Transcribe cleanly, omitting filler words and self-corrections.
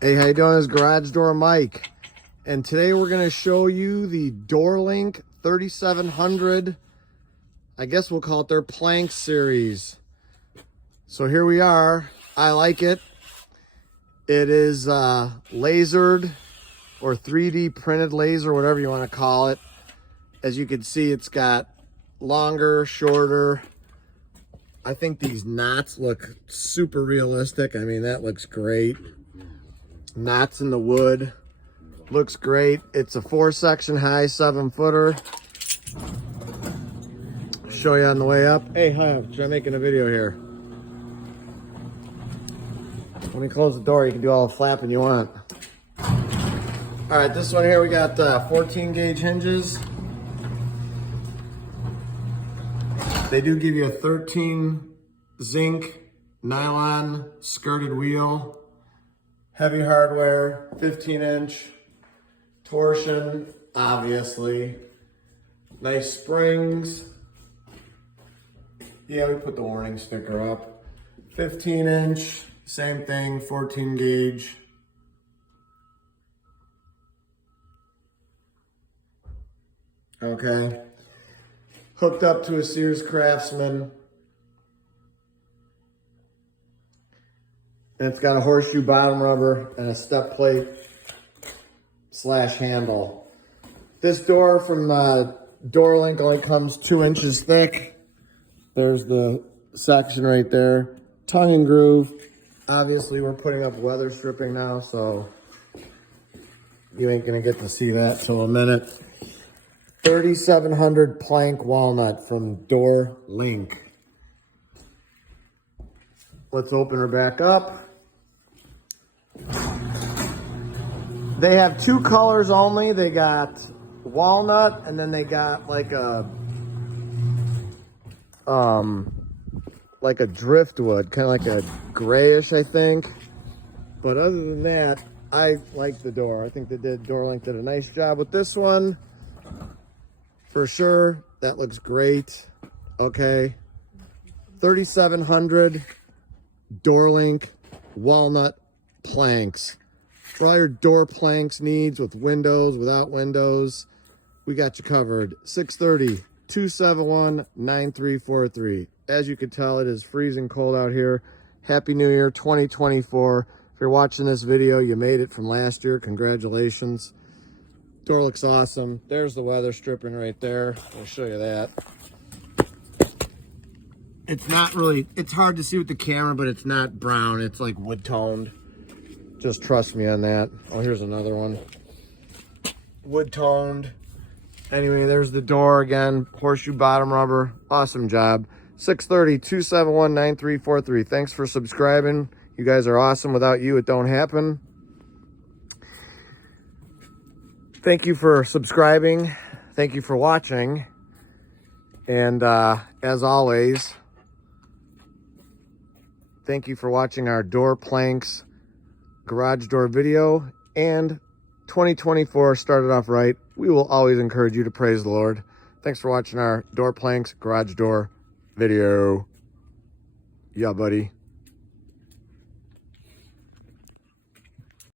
Hey, how you doing? This is Garage Door Mike, and today we're going to show you the DoorLink 3700. I guess we'll call it their plank series. So here we are. I like it. It is lasered or 3D printed laser, whatever you want to call it. As you can see, it's got longer, shorter. I think these knots look super realistic. I mean, that looks great. Knots in the wood. Looks great. It's a 4-section high 7-footer. Show you on the way up. Hey, hi, I'm making a video here. When you close the door, you can do all the flapping you want. All right, this one here, we got 14 gauge hinges. They do give you a 13 zinc nylon skirted wheel. Heavy hardware, 15-inch torsion, obviously. Nice springs. Yeah, we put the warning sticker up. 15-inch, same thing, 14 gauge. Okay. Hooked up to a Sears Craftsman. And it's got a horseshoe bottom rubber and a step plate / handle. This door from DoorLink only comes 2 inches thick. There's the section right there. Tongue and groove. Obviously, we're putting up weather stripping now, so you ain't gonna get to see that till a minute. 3700 plank walnut from DoorLink. Let's open her back up. They have 2 colors only. They got walnut, and then they got like a driftwood, kind of like a grayish, I think. But other than that, I like the door. I think DoorLink did a nice job with this one. For sure, that looks great. Okay. 3700 DoorLink walnut planks. For all your door planks needs with windows, without windows, we got you covered. 630-271-9343. As you can tell, it is freezing cold out here. Happy New Year 2024. If you're watching this video, you made it from last year. Congratulations. Door looks awesome. There's the weather stripping right there. I'll show you that. It's not really, it's hard to see with the camera, but it's not brown. It's like wood toned. Just trust me on that. Oh, here's another one. Wood toned. Anyway, there's the door again. Horseshoe bottom rubber. Awesome job. 630-271-9343. Thanks for subscribing. You guys are awesome. Without you, it don't happen. Thank you for subscribing. Thank you for watching. And as always, thank you for watching our door planks garage door video. And 2024 started off right. We will always encourage you to praise the Lord. Thanks for watching our door planks garage door video. Yeah, buddy.